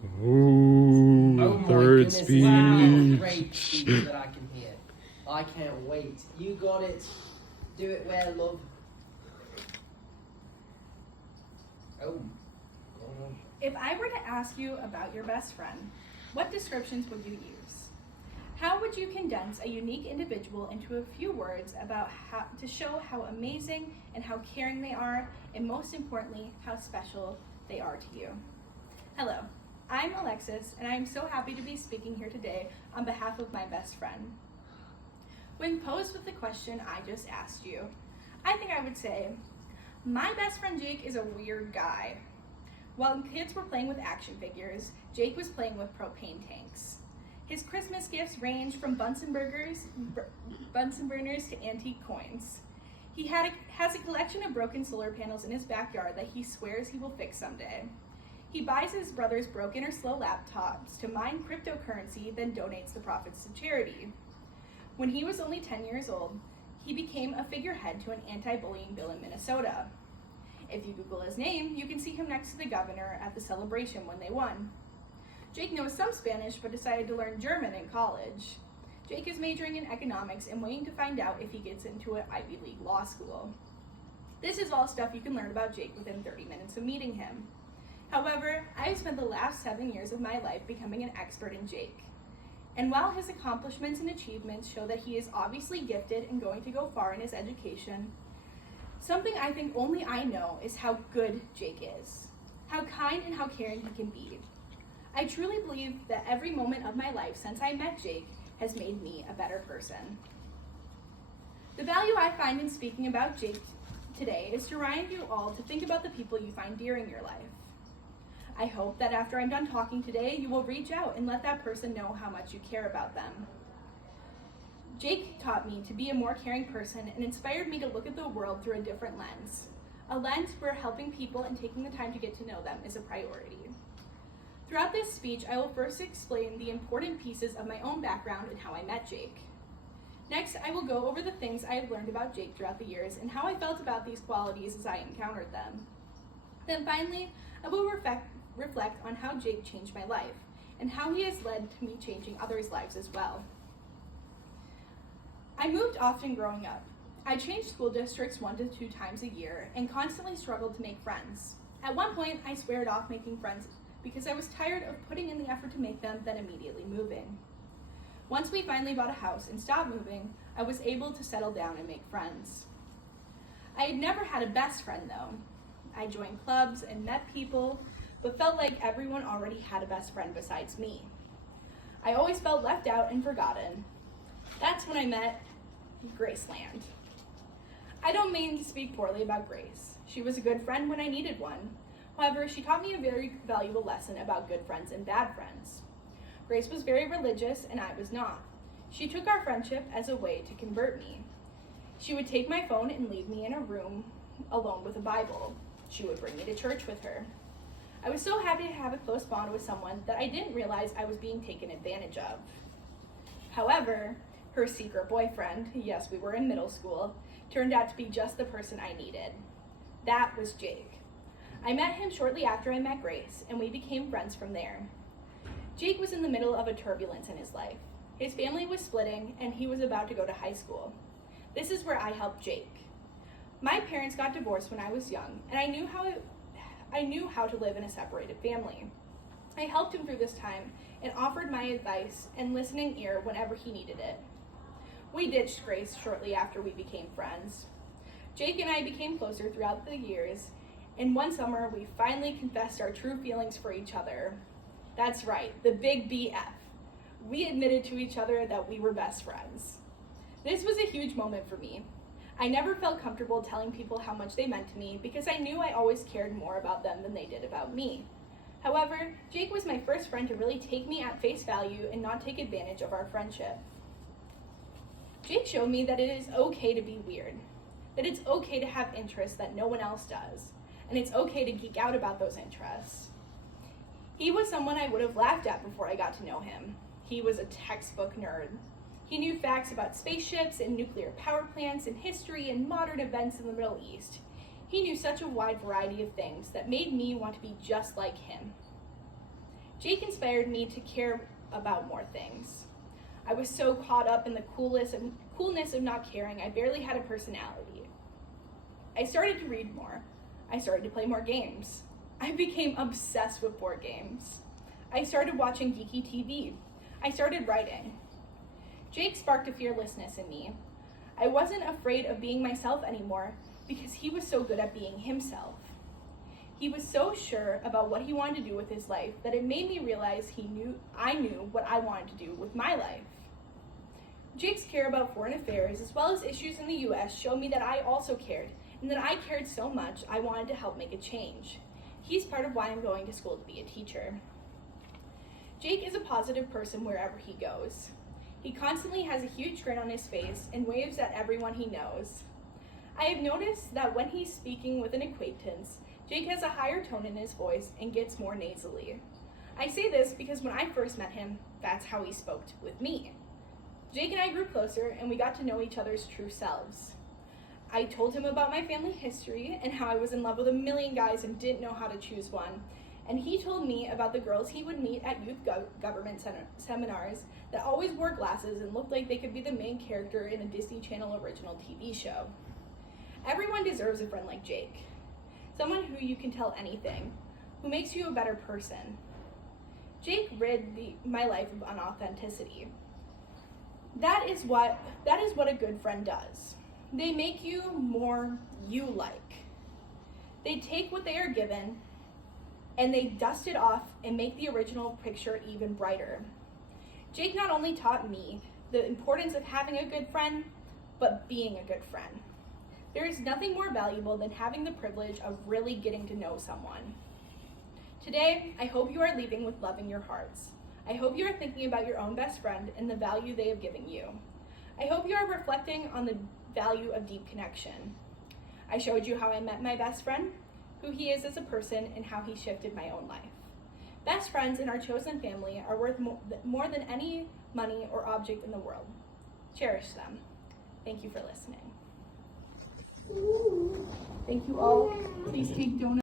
Ooh, Oh my third goodness, speech. wow, great speech that I can hear. I can't wait. You got it. Do it well, love. Oh. If I were to ask you about your best friend, what descriptions would you use? How would you condense a unique individual into a few words about how to show how amazing and how caring they are, and most importantly, how special they are to you? Hello, I'm Alexis, and I'm so happy to be speaking here today on behalf of my best friend. When posed with the question I just asked you, I think I would say, my best friend Jake is a weird guy. While kids were playing with action figures, Jake was playing with propane tanks. His Christmas gifts range from Bunsen burners to antique coins. He has a collection of broken solar panels in his backyard that he swears he will fix someday. He buys his brother's broken or slow laptops to mine cryptocurrency, then donates the profits to charity. When he was only 10 years old, he became a figurehead to an anti-bullying bill in Minnesota. If you Google his name, you can see him next to the governor at the celebration when they won. Jake knows some Spanish, but decided to learn German in college. Jake is majoring in economics and waiting to find out if he gets into an Ivy League law school. This is all stuff you can learn about Jake within 30 minutes of meeting him. However, I have spent the last 7 years of my life becoming an expert in Jake. And while his accomplishments and achievements show that he is obviously gifted and going to go far in his education, something I think only I know is how good Jake is, how kind and how caring he can be. I truly believe that every moment of my life since I met Jake has made me a better person. The value I find in speaking about Jake today is to remind you all to think about the people you find dear in your life. I hope that after I'm done talking today, you will reach out and let that person know how much you care about them. Jake taught me to be a more caring person and inspired me to look at the world through a different lens, a lens where helping people and taking the time to get to know them is a priority. Throughout this speech, I will first explain the important pieces of my own background and how I met Jake. Next, I will go over the things I have learned about Jake throughout the years and how I felt about these qualities as I encountered them. Then finally, I will reflect on how Jake changed my life and how he has led to me changing others' lives as well. I moved often growing up. I changed school districts 1 to 2 times a year and constantly struggled to make friends. At one point, I squared off making friends because I was tired of putting in the effort to make them, then immediately moving. Once we finally bought a house and stopped moving, I was able to settle down and make friends. I had never had a best friend though. I joined clubs and met people, but felt like everyone already had a best friend besides me. I always felt left out and forgotten. That's when I met Graceland. I don't mean to speak poorly about Grace. She was a good friend when I needed one. However, she taught me a very valuable lesson about good friends and bad friends. Grace was very religious and I was not. She took our friendship as a way to convert me. She would take my phone and leave me in a room alone with a Bible. She would bring me to church with her. I was so happy to have a close bond with someone that I didn't realize I was being taken advantage of. However, her secret boyfriend, yes, we were in middle school, turned out to be just the person I needed. That was Jake. I met him shortly after I met Grace, and we became friends from there. Jake was in the middle of a turbulence in his life. His family was splitting, and he was about to go to high school. This is where I helped Jake. My parents got divorced when I was young, and I knew how to live in a separated family. I helped him through this time and offered my advice and listening ear whenever he needed it. We ditched Grace shortly after we became friends. Jake and I became closer throughout the years, and one summer we finally confessed our true feelings for each other. That's right, the big BF. We admitted to each other that we were best friends. This was a huge moment for me. I never felt comfortable telling people how much they meant to me because I knew I always cared more about them than they did about me. However, Jake was my first friend to really take me at face value and not take advantage of our friendship. Jake showed me that it is okay to be weird, that it's okay to have interests that no one else does, and it's okay to geek out about those interests. He was someone I would have laughed at before I got to know him. He was a textbook nerd. He knew facts about spaceships and nuclear power plants and history and modern events in the Middle East. He knew such a wide variety of things that made me want to be just like him. Jake inspired me to care about more things. I was so caught up in the coolness of not caring, I barely had a personality. I started to read more. I started to play more games. I became obsessed with board games. I started watching geeky TV. I started writing. Jake sparked a fearlessness in me. I wasn't afraid of being myself anymore because he was so good at being himself. He was so sure about what he wanted to do with his life that it made me realize I knew what I wanted to do with my life. Jake's care about foreign affairs as well as issues in the US showed me that I also cared, and that I cared so much I wanted to help make a change. He's part of why I'm going to school to be a teacher. Jake is a positive person wherever he goes. He constantly has a huge grin on his face and waves at everyone he knows. I have noticed that when he's speaking with an acquaintance, Jake has a higher tone in his voice and gets more nasally. I say this because when I first met him, that's how he spoke with me. Jake and I grew closer and we got to know each other's true selves. I told him about my family history and how I was in love with a million guys and didn't know how to choose one. And he told me about the girls he would meet at youth government seminars that always wore glasses and looked like they could be the main character in a Disney Channel original TV show. Everyone deserves a friend like Jake. Someone who you can tell anything, who makes you a better person. Jake rid my life of unauthenticity. That is what a good friend does. They make you more you-like. They take what they are given and they dust it off and make the original picture even brighter. Jake not only taught me the importance of having a good friend, but being a good friend. There is nothing more valuable than having the privilege of really getting to know someone. Today, I hope you are leaving with love in your hearts. I hope you are thinking about your own best friend and the value they have given you. I hope you are reflecting on the value of deep connection. I showed you how I met my best friend, who he is as a person, and how he shifted my own life. Best friends in our chosen family are worth more than any money or object in the world. Cherish them. Thank you for listening. Thank you all. Please take donuts.